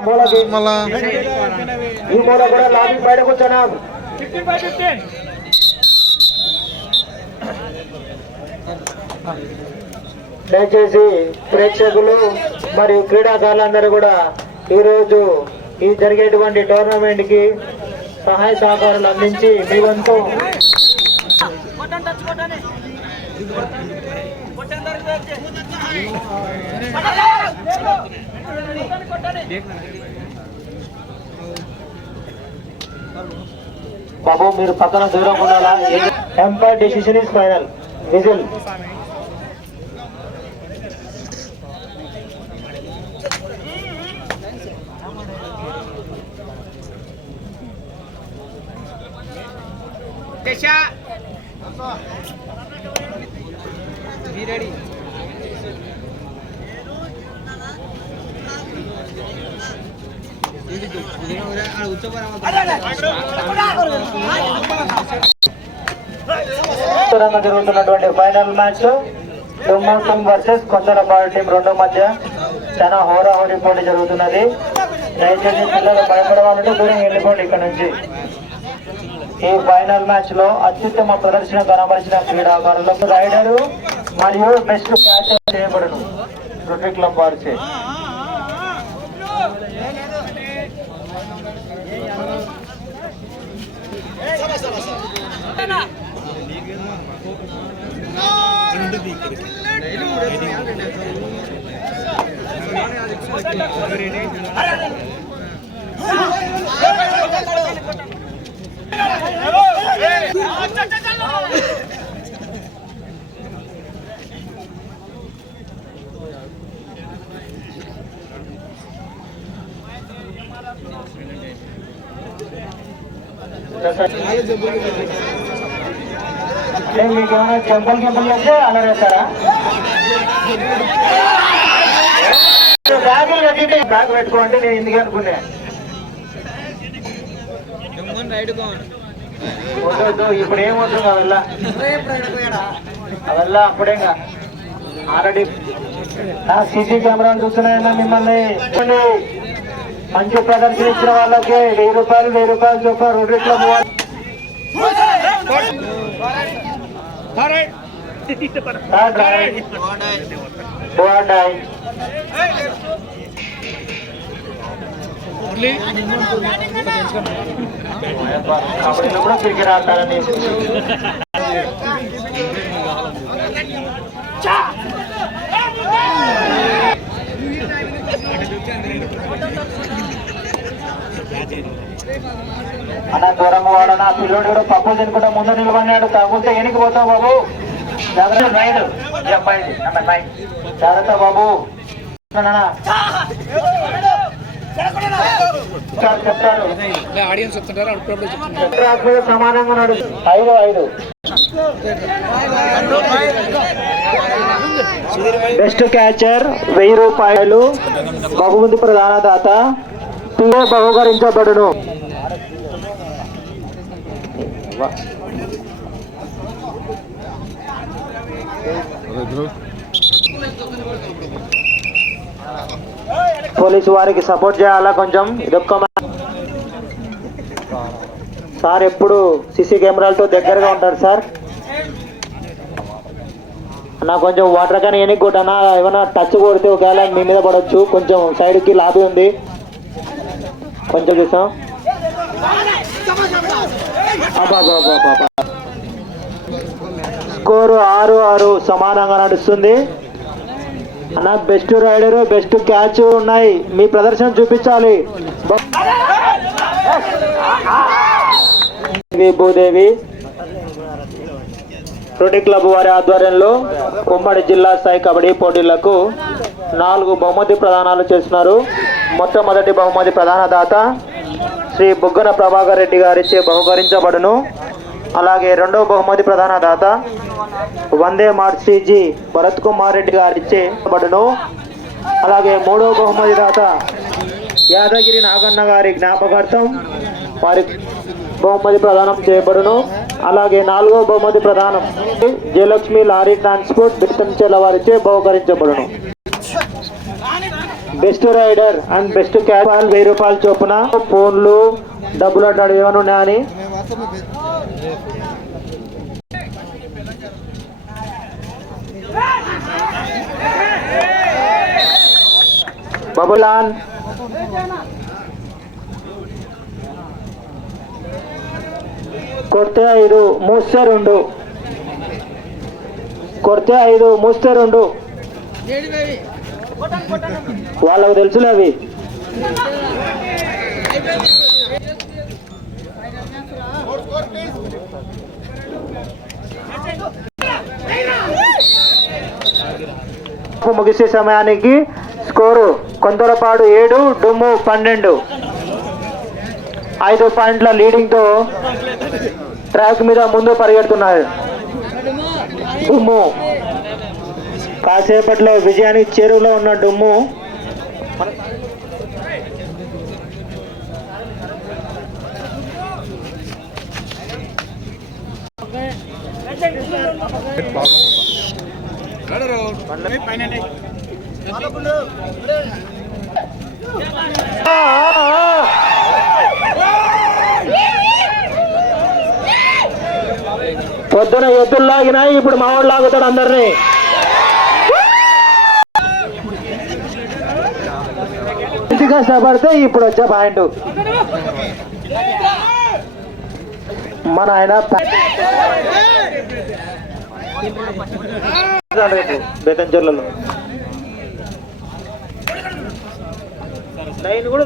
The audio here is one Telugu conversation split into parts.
ఈ మూల కూడా లాబీ బయట కూర్చున్నాం. దయచేసి ప్రేక్షకులు మరియు క్రీడాకారులందరూ కూడా ఈరోజు ఈ జరిగేటువంటి టోర్నమెంట్ కి సహాయ సహకారాలు అందించి మీ వంతు బాబు మీరు పక్కన దూరం ఉండాలా. Umpire decision is final. Whistle. జరుగుతున్నటువంటి ఫైనల్ మ్యాచ్ టుమ్మోసం వర్సెస్ కొందరపాడు టీం రెండో మధ్య చాలా హోరాహోరీ పోటీ జరుగుతున్నది. దయచేసి పిల్లలు భయపడవాలంటే దూరం వెళ్ళిపోండి ఇక్కడ నుంచి. ఈ ఫైనల్ మ్యాచ్ లో అత్యుత్తమ ప్రదర్శన కనబరిచిన క్రీడాకారులకు రైడరు మరియు బెస్ట్ క్యాచర్ చేయబడును రోటరీ క్లబ్ వారిచే. మీకేమైనా చెంపలు చేస్తే అలా వేస్తారా? బ్యాగులు కట్టింటే బ్యాగ్ పెట్టుకోండి. నేను ఎందుకు అనుకున్నా వద్దు. ఇప్పుడు ఏమవుతుంది అవెల్ల అప్పుడేగా ఆల్రెడీ సీసీ కెమెరాలు చూస్తున్నాయన్నా మిమ్మల్ని. మంచి ప్రదర్శన ఇచ్చిన వాళ్ళకి 1000 రూపాయలు చొప్పున రోటరీ క్లబ్ కబడ్డీలో కూడా క్రికెట్ ఆడతారని అన్న దూరంగా వాడనా. పిల్లోడు కూడా పప్పు తినుకుంటా ముందు నిలబడినాడు. తగ్గితే ఎనికి పోతావు బాబు. జాగ్రత్త. రైడ్ అబ్బాయి జాగ్రత్త బాబు. చెప్తారు సమానంగా నడు. 5 బెస్ట్ క్యాచర్ 1000 రూపాయలు బహుమతి ప్రధానదాత పిఏ బహుకరించబడును. పోలీసు వారికి సపోర్ట్ చేయాలా కొంచెం. ఇదొక్క సార్ ఎప్పుడు సీసీ కెమెరాలతో దగ్గరగా ఉంటారు సార్. నా కొంచెం వాటర్ కానీ ఎనికి కొట్టనా ఏమైనా టచ్ కొడితే ఒకవేళ మీ మీద పడవచ్చు. కొంచెం సైడ్కి లాబీ ఉంది కొంచెం చూసాం. స్కోరు 6-6 సమానంగా నడుస్తుంది అన్న. బెస్ట్ రైడరు బెస్ట్ క్యాచ్ ఉన్నాయి. మీ ప్రదర్శన చూపించాలి. భూదేవి రోటరీ క్లబ్ వారి ఆధ్వర్యంలో ఉమ్మడి జిల్లా స్థాయి కబడ్డీ పోటీలకు 4 బహుమతి ప్రదానాలు చేస్తున్నారు. మొట్టమొదటి బహుమతి ప్రధానదాత శ్రీ బుగ్గన ప్రభాకర్ రెడ్డి గారిచే బహుకరించబడును. అలాగే రెండవ బహుమతి ప్రధానదాత వందే మార్సిజీ భరత్ కుమార్ రెడ్డి గారిచే బడును. అలాగే మూడవ బహుమతి దాత యాదగిరి నాగన్న గారి జ్ఞాపకార్థం వారి బహుమతి ప్రదానం చేయబడును. అలాగే 4వ బహుమతి ప్రదానం జయలక్ష్మి లారీ ట్రాన్స్పోర్ట్ బిట్టంచెల వారిచే బహుకరించబడును. Best rider and best catch 1000 చొప్పున ఫోన్లు డబ్బులు అడ్డాడు ఏమైనా ఉన్నాయని బబులాన్ కొడితే 5 మూస్తే 2 కొడితే 5 మూస్తే 2 వాళ్ళకు తెలుసులే అవి ముగిసే సమయానికి స్కోరు కొందరపాడు 7 డుమ్ము 12 5 పాయింట్ల లీడింగ్ తో ట్రాక్ మీద ముందు పరిగెడుతున్నారు డుమ్ము కాసేపట్లో విజయానికి చేరువలో ఉన్న డుమ్ము పొద్దున ఎద్దులు లాగినాయి ఇప్పుడు మావాడు లాగుతాడు అందరినీ కష్టపడితే ఇప్పుడు వచ్చే పాయింట్ మన ఆయన బేతంచెర్లలో లైన్ కూడా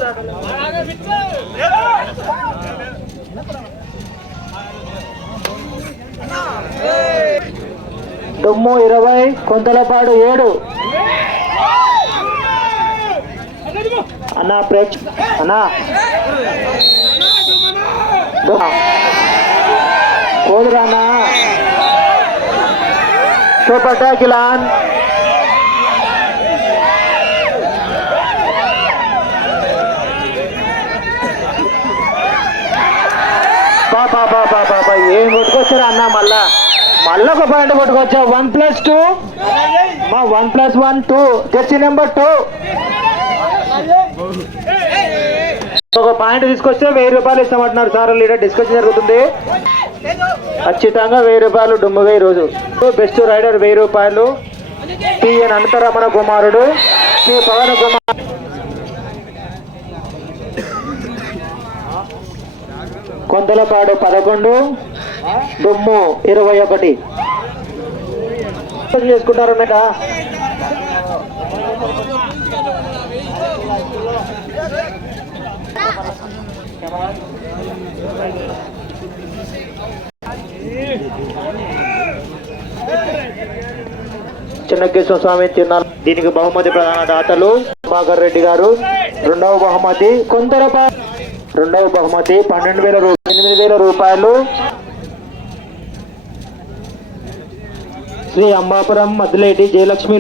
దుమ్ము 20 కొంతలపాడు 7 అన్నా ప్రేక్ష అన్నా కోదురానా సూపర్ టాకిలాన్ పాప ఏం కొట్టుకొచ్చారా అన్న మళ్ళా ఒక పాయింట్ కొట్టుకొచ్చా 1+2 మా 1+1 2 జెర్సీ నెంబర్ 2 ఒక పాయింట్ తీసుకొస్తే 1000 రూపాయలు ఇస్తామంటున్నారు సార్ లీడర్ డిస్కషన్ జరుగుతుంది ఖచ్చితంగా 1000 రూపాయలు డుమ్ముగా ఈరోజు బెస్ట్ రైడర్ 1000 రూపాయలు టిఎన్ అనంతరమణ కుమారుడు శ్రీ పవన్ కుమార్ కొంతలపాడు 11 దుమ్ము 21 చేసుకుంటారు అన్నట చిన్నకేశ్వర స్వామి తిరునాళ్ళు దీనికి బహుమతి ప్రధాన దాతలు ప్రభాకర్ రెడ్డి గారు రెండవ బహుమతి 12,000 రూపాయలు Sri Ambapuram Maddileti Jayalakshmi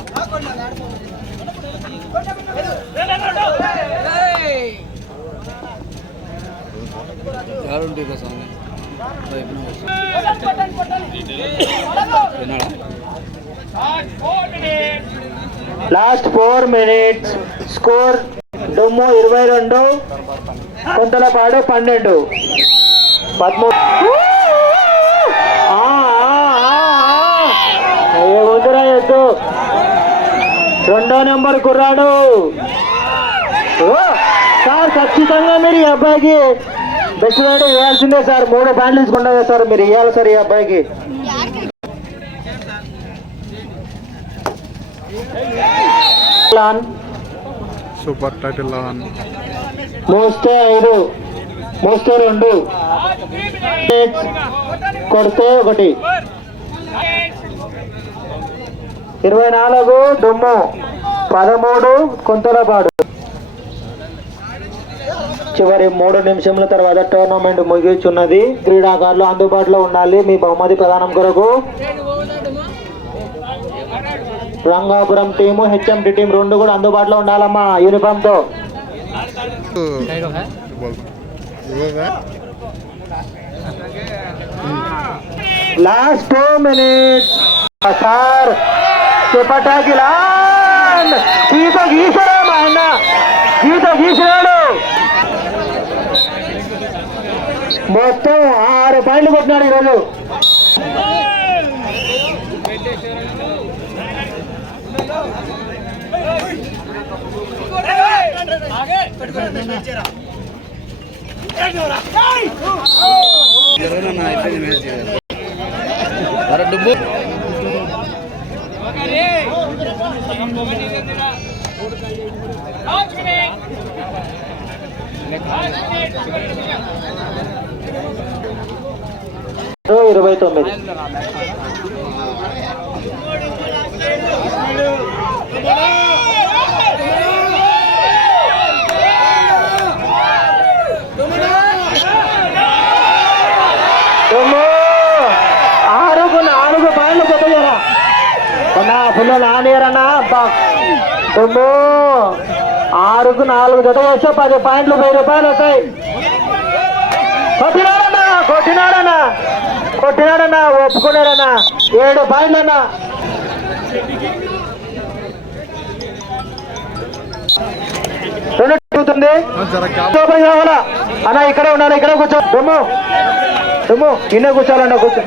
last 4 minutes score డుమ్ము 22 కొంతలపాడు 12 13 ఏముందిరా ఎద్దు 2వ నెంబర్ కుర్రాడు సార్ ఖచ్చితంగా మీరు ఈ అబ్బాయికి బెస్ట్ రైడర్ ఇవ్వాల్సిందే సార్ 3 పాయింట్లు తీసుకుంటారు సార్ మీరు ఇవ్వాలి సార్ ఈ అబ్బాయికి సూపర్ టైటిల్ మోస్తే 5 మోస్తే 2 కొడితే 1 24 డుమ్ము 13 కొంతలపాడు చివరి 3 నిమిషముల తర్వాత టోర్నమెంట్ ముగిస్తున్నది క్రీడాకారులు అందుబాటులో ఉండాలి మీ బహుమతి ప్రదానం కొరకు రంగాపురం టీము హెచ్ఎండి టీం 2 కూడా అందుబాటులో ఉండాలమ్మా యూనిఫామ్ తో లాస్ట్ 2 minutes సార్ చెప్పటాకి ఈశ్వరమ్మ ఆయన గీత గీసినాడు. మొత్తం 6 పాయింట్లు కొట్టినాడు ఈరోజు. సో 29. ఆరుకు 4 పాయింట్లు కొట్టలేరా ఫుల్ నానేరన్నా. 6కు 4 జత వేస్తే 10 పాయింట్లు 1000 రూపాయలు వస్తాయి. కొట్టినాడన్నా ఒప్పుకున్నాడన్నా. 7 పాయింట్లు అన్నా. అవుతుంది కావాలా అన్న. ఇక్కడే ఉండాలి, ఇక్కడే కూర్చో. కింద కూర్చోాలన్నా, కూర్చో.